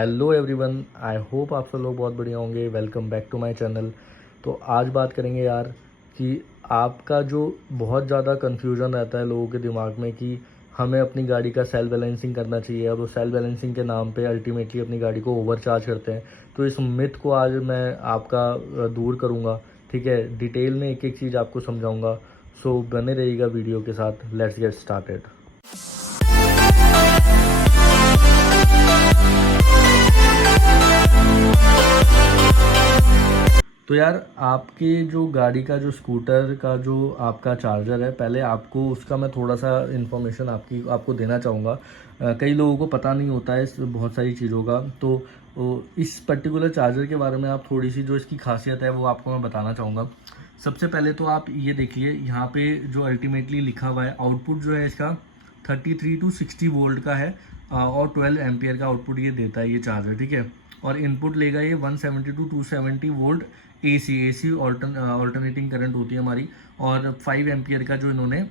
Hello everyone, I hope आप सब लोग बहुत बढ़िया होंगे। Welcome back to my channel. तो आज बात करेंगे यार कि आपका जो बहुत ज़्यादा कन्फ्यूज़न रहता है लोगों के दिमाग में कि हमें अपनी गाड़ी का सेल्फ बैलेंसिंग करना चाहिए और वो सेल्फ बैलेंसिंग के नाम पे अल्टीमेटली अपनी गाड़ी को ओवरचार्ज करते हैं। तो इस मिथ को आज मैं आपका दूर करूँगा। ठीक है, डिटेल में एक एक चीज़ आपको समझाऊँगा। सो बने रहिएगा वीडियो के साथ। Let's get started. तो यार, आपकी जो गाड़ी का जो स्कूटर का जो आपका चार्जर है, पहले आपको उसका मैं थोड़ा सा इन्फॉर्मेशन आपको देना चाहूँगा। कई लोगों को पता नहीं होता है इस बहुत सारी चीज़ों का। तो इस पर्टिकुलर चार्जर के बारे में आप थोड़ी सी जो इसकी खासियत है वो आपको मैं बताना चाहूँगा। सबसे पहले तो आप ये देखिए, यहाँ पे जो अल्टीमेटली लिखा हुआ है आउटपुट जो है इसका 33 टू 60 वोल्ट का है और 12 एम्पियर का आउटपुट ये देता है ये चार्जर। ठीक है, और इनपुट लेगा ये 170 to 270 volt AC alternating current होती है हमारी। और 5 एम्पियर का जो इन्होंने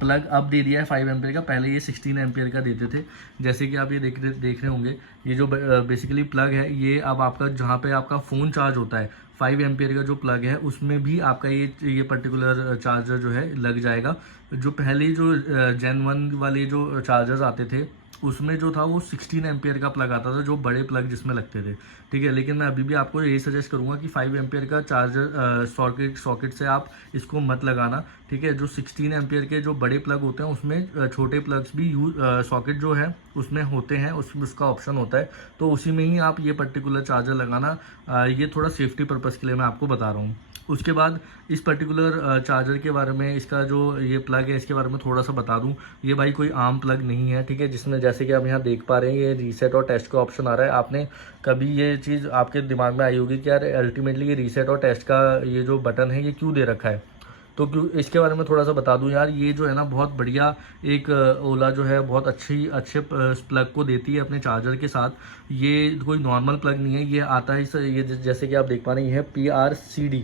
प्लग अब दे दिया है 5 एम्पियर का। पहले ये 16 एम्पियर का देते थे। जैसे कि आप ये देख रहे होंगे, ये जो बेसिकली प्लग है ये अब आपका जहाँ पे आपका फ़ोन चार्ज होता है 5 एम्पियर का जो प्लग है उसमें भी आपका ये पर्टिकुलर चार्जर जो है लग जाएगा। जो पहले जो जेन 1 वाले जो चार्जर्स आते थे उसमें जो था वो 16 एम्पियर का प्लग आता था, जो बड़े प्लग जिसमें लगते थे। ठीक है, लेकिन मैं अभी भी आपको यही सजेस्ट करूंगा कि 5 एम्पियर का चार्जर सॉकेट से आप इसको मत लगाना। ठीक है, जो 16 एम्पियर के जो बड़े प्लग होते हैं उसमें छोटे प्लग्स भी सॉकेट जो है उसमें होते हैं, उसमें उसका ऑप्शन होता है। तो उसी में ही आप ये पर्टिकुलर चार्जर लगाना। ये थोड़ा सेफ्टी पर्पज़ के लिए मैं आपको बता रहा हूँ। उसके बाद इस पर्टिकुलर चार्जर के बारे में, इसका जो ये प्लग है इसके बारे में थोड़ा सा बता दूं। ये भाई कोई आम प्लग नहीं है। ठीक है, जिसमें जैसे कि आप यहाँ देख पा रहे हैं ये रीसेट और टेस्ट का ऑप्शन आ रहा है। आपने कभी ये चीज़ आपके दिमाग में आई होगी कि यार अल्टीमेटली ये रीसेट और टेस्ट का ये जो बटन है ये क्यों दे रखा है। तो क्यों, इसके बारे में थोड़ा सा बता दूं यार। ये जो है ना बहुत बढ़िया एक ओला जो है बहुत अच्छे प्लग को देती है अपने चार्जर के साथ। ये कोई नॉर्मल प्लग नहीं है, ये आता है ये जैसे कि आप देख पा रहे हैं ये है PRCD।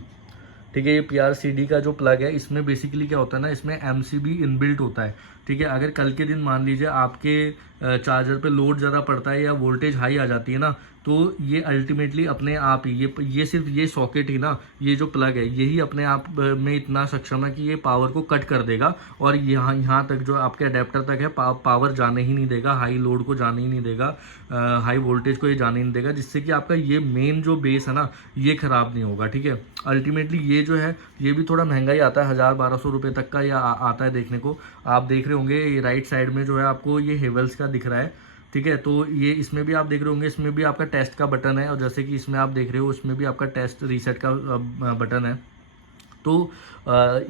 ठीक है, ये PRCD का जो प्लग है इसमें बेसिकली क्या होता है ना, इसमें MCB इनबिल्ट होता है। ठीक है, अगर कल के दिन मान लीजिए आपके चार्जर पे लोड ज़्यादा पड़ता है या वोल्टेज हाई आ जाती है ना, तो ये अल्टीमेटली अपने आप ही ये सिर्फ ये सॉकेट ही ना, ये जो प्लग है यही अपने आप में इतना सक्षम है कि ये पावर को कट कर देगा और यहाँ तक जो आपके अडेप्टर तक है पावर जाने ही नहीं देगा, हाई लोड को जाने ही नहीं देगा, हाई वोल्टेज को ये जाने ही नहीं देगा, जिससे कि आपका ये मेन जो बेस है ना ये ख़राब नहीं होगा। ठीक है, अल्टीमेटली ये जो है ये भी थोड़ा महंगा ही आता है, 1000-1200 रुपये तक का या आता है देखने को। आप देख रहे होंगे ये राइट साइड में जो है आपको ये हेवल्स का दिख रहा है। ठीक है, तो ये इसमें भी आप देख रहे होंगे, इसमें भी आपका टेस्ट का बटन है और जैसे कि इसमें आप देख रहे हो उसमें भी आपका टेस्ट रीसेट का बटन है। तो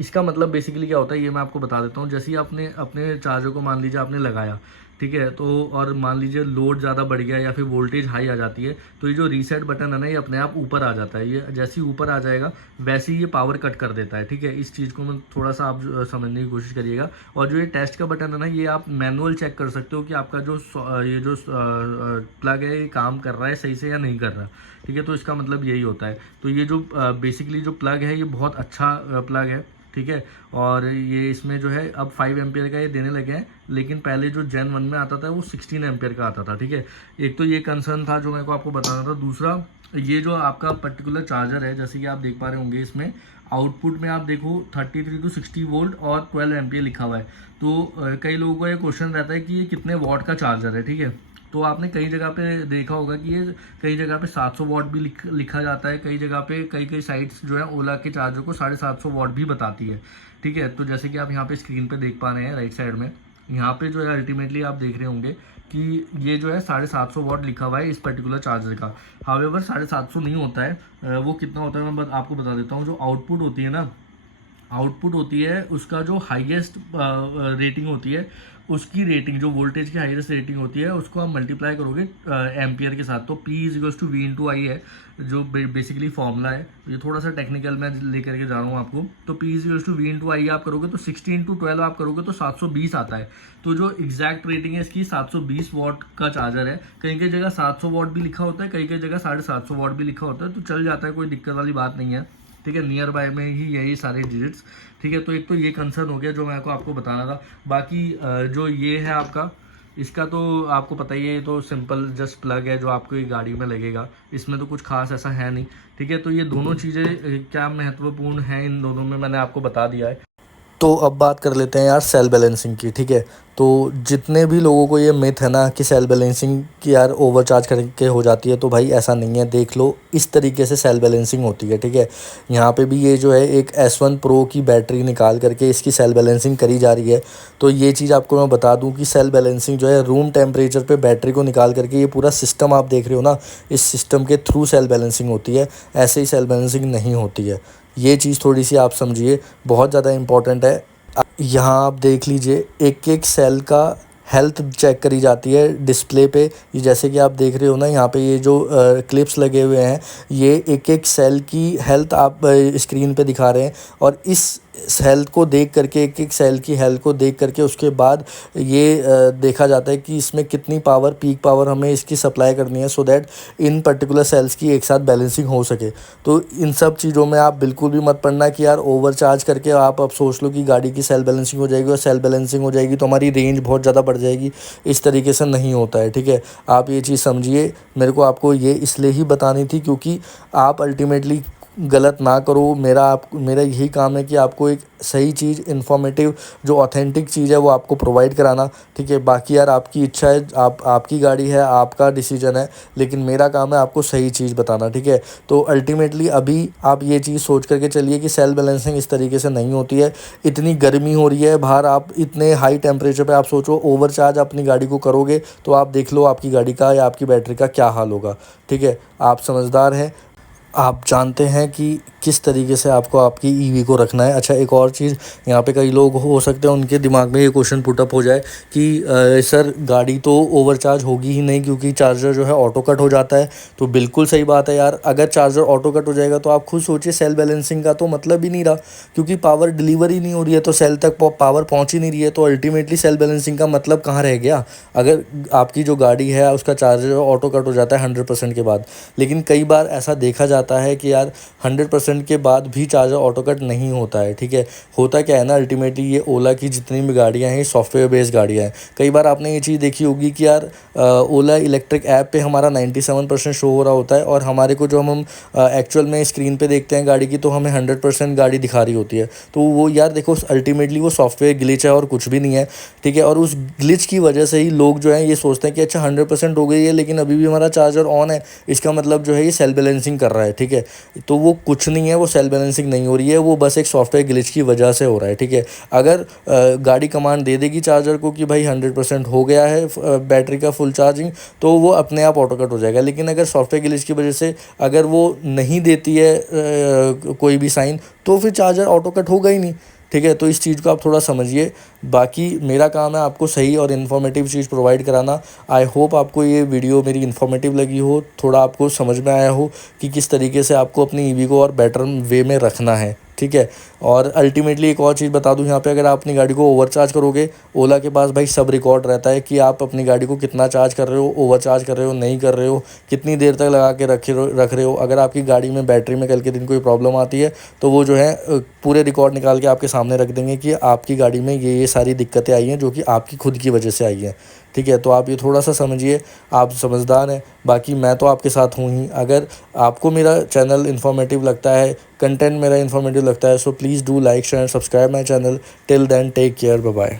इसका मतलब बेसिकली क्या होता है ये मैं आपको बता देता हूँ। जैसे ही आपने अपने चार्जर को मान लीजिए आपने लगाया, ठीक है, तो और मान लीजिए लोड ज़्यादा बढ़ गया या फिर वोल्टेज हाई आ जाती है, तो ये जो रीसेट बटन है ना ये अपने आप ऊपर आ जाता है। ये जैसे ही ऊपर आ जाएगा वैसे ही ये पावर कट कर देता है। ठीक है, इस चीज़ को मैं थोड़ा सा आप समझने की कोशिश करिएगा। और जो ये टेस्ट का बटन है ना ये आप मैनुअल चेक कर सकते हो कि आपका जो ये जो प्लग है ये काम कर रहा है सही से या नहीं कर रहा। ठीक है, तो इसका मतलब यही होता है। तो ये जो बेसिकली जो प्लग है ये बहुत अच्छा प्लग है। ठीक है, और ये इसमें जो है अब 5 एम्पियर का ये देने लगे हैं, लेकिन पहले जो जेन 1 में आता था वो 16 एम्पियर का आता था। ठीक है, एक तो ये कंसर्न था जो मेरे को आपको बताना था। दूसरा, ये जो आपका पर्टिकुलर चार्जर है जैसे कि आप देख पा रहे होंगे इसमें आउटपुट में आप देखो 33 टू 60 वोल्ट और 12 एम्पियर लिखा हुआ है। तो कई लोगों को ये क्वेश्चन रहता है कि ये कितने वॉट का चार्जर है। ठीक है, तो आपने कई जगह पे देखा होगा कि ये कई जगह पे 700 वॉट भी लिखा जाता है, कई जगह पे कई साइट्स जो है ओला के चार्जर को 750 वॉट भी बताती है। ठीक है, तो जैसे कि आप यहाँ पे स्क्रीन पे देख पा रहे हैं राइट साइड में, यहाँ पे जो है अल्टीमेटली आप देख रहे होंगे कि ये जो है 750 वॉट लिखा हुआ है इस पर्टिकुलर चार्जर का। हावेवर 750 नहीं होता है, वो कितना होता है मैं आपको बता देता हूँ। जो आउटपुट होती है ना, आउटपुट होती है उसका जो हाईएस्ट रेटिंग होती है, उसकी रेटिंग जो वोल्टेज की हाईएस्ट रेटिंग होती है उसको आप मल्टीप्लाई करोगे एम्पियर के साथ। तो P=V/I है जो बेसिकली फॉर्मूला है। ये थोड़ा सा टेक्निकल मैं लेकर के जा रहा हूँ आपको। तो P=V/I आप करोगे तो 60 × 12 आप करोगे तो 720 आता है। तो जो एग्जैक्ट रेटिंग है इसकी 720 वॉट का चार्जर है। कहीं कई जगह 700 वॉट भी लिखा होता है, कई कई जगह 750 वॉट भी लिखा होता है, तो चल जाता है, कोई दिक्कत वाली बात नहीं है। ठीक है, नियर बाय में ही यही सारे डिजिट्स। ठीक है, तो एक तो ये कंसर्न हो गया जो मैं आपको बताना था। बाकी जो ये है आपका इसका तो आपको पता ही है, ये तो सिंपल जस्ट प्लग है जो आपको ये गाड़ी में लगेगा, इसमें तो कुछ खास ऐसा है नहीं। ठीक है, तो ये दोनों चीज़ें क्या महत्वपूर्ण हैं इन दोनों में, मैंने आपको बता दिया है। तो अब बात कर लेते हैं यार सेल बैलेंसिंग की। ठीक है, तो जितने भी लोगों को ये मिथ है ना कि सेल बैलेंसिंग की यार ओवरचार्ज करके हो जाती है, तो भाई ऐसा नहीं है। देख लो, इस तरीके से सेल बैलेंसिंग होती है। ठीक है, यहाँ पे भी ये जो है एक S1 Pro की बैटरी निकाल करके इसकी सेल बैलेंसिंग करी जा रही है। तो ये चीज़ आपको मैं बता दूं कि सेल बैलेंसिंग जो है रूम टेम्परेचर पे बैटरी को निकाल करके, ये पूरा सिस्टम आप देख रहे हो ना, इस सिस्टम के थ्रू सेल बैलेंसिंग होती है, ऐसे ही सेल बैलेंसिंग नहीं होती है। ये चीज़ थोड़ी सी आप समझिए, बहुत ज़्यादा इंपॉर्टेंट है। यहाँ आप देख लीजिए, एक एक सेल का हेल्थ चेक करी जाती है डिस्प्ले पे। ये जैसे कि आप देख रहे हो ना, यहाँ पे ये जो क्लिप्स लगे हुए हैं, ये एक एक सेल की हेल्थ आप स्क्रीन पे दिखा रहे हैं। और इस हेल्थ को देख करके, एक एक सेल की हेल्थ को देख करके उसके बाद ये देखा जाता है कि इसमें कितनी पावर, पीक पावर हमें इसकी सप्लाई करनी है, so that in particular cells की एक साथ बैलेंसिंग हो सके। तो इन सब चीज़ों में आप बिल्कुल भी मत पड़ना कि यार ओवर चार्ज करके आप अब सोच लो कि गाड़ी की सेल बैलेंसिंग हो जाएगी, और सेल बैलेंसिंग हो जाएगी तो हमारी रेंज बहुत ज़्यादा बढ़ जाएगी। इस तरीके से नहीं होता है। ठीक है, आप ये चीज़ समझिए। मेरे को आपको ये इसलिए ही बतानी थी क्योंकि आप अल्टीमेटली गलत ना करो। मेरा यही काम है कि आपको एक सही चीज़, इन्फॉर्मेटिव, जो ऑथेंटिक चीज़ है वो आपको प्रोवाइड कराना। ठीक है, बाकी यार आपकी इच्छा है, आपकी गाड़ी है, आपका डिसीजन है, लेकिन मेरा काम है आपको सही चीज़ बताना। ठीक है, तो अल्टीमेटली अभी आप ये चीज़ सोच करके चलिए कि सेल बैलेंसिंग इस तरीके से नहीं होती है। इतनी गर्मी हो रही है बाहर, आप इतने हाई टेम्परेचर पे आप सोचो ओवर चार्ज अपनी गाड़ी को करोगे, तो आप देख लो आपकी गाड़ी का या आपकी बैटरी का क्या हाल होगा। ठीक है, आप समझदार हैं, आप जानते हैं कि किस तरीके से आपको आपकी ईवी को रखना है। अच्छा, एक और चीज़, यहाँ पे कई लोग हो सकते हैं उनके दिमाग में ये क्वेश्चन पुटअप हो जाए कि सर गाड़ी तो ओवरचार्ज होगी ही नहीं क्योंकि चार्जर जो है ऑटो कट हो जाता है। तो बिल्कुल सही बात है यार, अगर चार्जर ऑटो कट हो जाएगा तो आप खुद सोचिए, सेल बैलेंसिंग का तो मतलब ही नहीं रहा, क्योंकि पावर डिलीवरी नहीं हो रही है, तो सेल तक पावर पहुँच ही नहीं रही है। तो अल्टीमेटली सेल बैलेंसिंग का मतलब कहाँ रह गया? अगर आपकी जो गाड़ी है उसका चार्जर ऑटो कट हो जाता है 100% के बाद, लेकिन कई बार ऐसा देखा जाता है कि यार 100% के बाद भी चार्जर ऑटो कट नहीं होता है। ठीक है, होता क्या है ना, अल्टीमेटली ये ओला की जितनी भी गाड़ियां हैं, सॉफ्टवेयर बेस्ड गाड़ियां हैं। कई बार आपने ये चीज़ देखी होगी कि यार ओला इलेक्ट्रिक ऐप पे हमारा 97% शो हो रहा होता है, और हमारे को जो हम एक्चुअल में स्क्रीन पे देखते हैं गाड़ी की, तो हमें 100% गाड़ी दिखा रही होती है। तो वो यार देखो, अल्टीमेटली वो सॉफ्टवेयर ग्लिच है और कुछ भी नहीं है। ठीक है, और उस ग्लिच की वजह से ही लोग जो हैं ये सोचते हैं कि अच्छा 100% हो गई है लेकिन अभी भी हमारा चार्जर ऑन है, इसका मतलब जो है ये सेल बैलेंसिंग कर रहा है। ठीक है, तो वो कुछ नहीं है, वो सेल बैलेंसिंग नहीं हो रही है, वो बस एक सॉफ्टवेयर ग्लिच की वजह से हो रहा है। ठीक है, अगर गाड़ी कमांड दे देगी चार्जर को कि भाई 100% हो गया है बैटरी का फुल चार्जिंग, तो वो अपने आप ऑटो कट हो जाएगा। लेकिन अगर सॉफ्टवेयर ग्लिच की वजह से अगर वो नहीं देती है कोई भी साइन, तो फिर चार्जर ऑटो कट होगा ही नहीं। ठीक है, तो इस चीज़ को आप थोड़ा समझिए। बाकी मेरा काम है आपको सही और इन्फॉर्मेटिव चीज़ प्रोवाइड कराना। आई होप आपको ये वीडियो मेरी इन्फॉर्मेटिव लगी हो, थोड़ा आपको समझ में आया हो कि किस तरीके से आपको अपनी ईवी को और बेटर वे में रखना है। ठीक है, और अल्टीमेटली एक और चीज़ बता दूं यहाँ पे, अगर आप अपनी गाड़ी को ओवरचार्ज करोगे, ओला के पास भाई सब रिकॉर्ड रहता है कि आप अपनी गाड़ी को कितना चार्ज कर रहे हो, ओवरचार्ज कर रहे हो, नहीं कर रहे हो, कितनी देर तक लगा के रख रहे हो। अगर आपकी गाड़ी में बैटरी में कल के दिन कोई प्रॉब्लम आती है, तो वो जो है पूरे रिकॉर्ड निकाल के आपके सामने रख देंगे कि आपकी गाड़ी में ये सारी दिक्कतें आई हैं जो कि आपकी खुद की वजह से आई हैं। ठीक है, तो आप ये थोड़ा सा समझिए, आप समझदार हैं। बाकी मैं तो आपके साथ हूँ ही। अगर आपको मेरा चैनल इन्फॉर्मेटिव लगता है, कंटेंट मेरा इन्फॉर्मेटिव लगता है, so please do like, share, subscribe my channel. Till then take care, bye bye.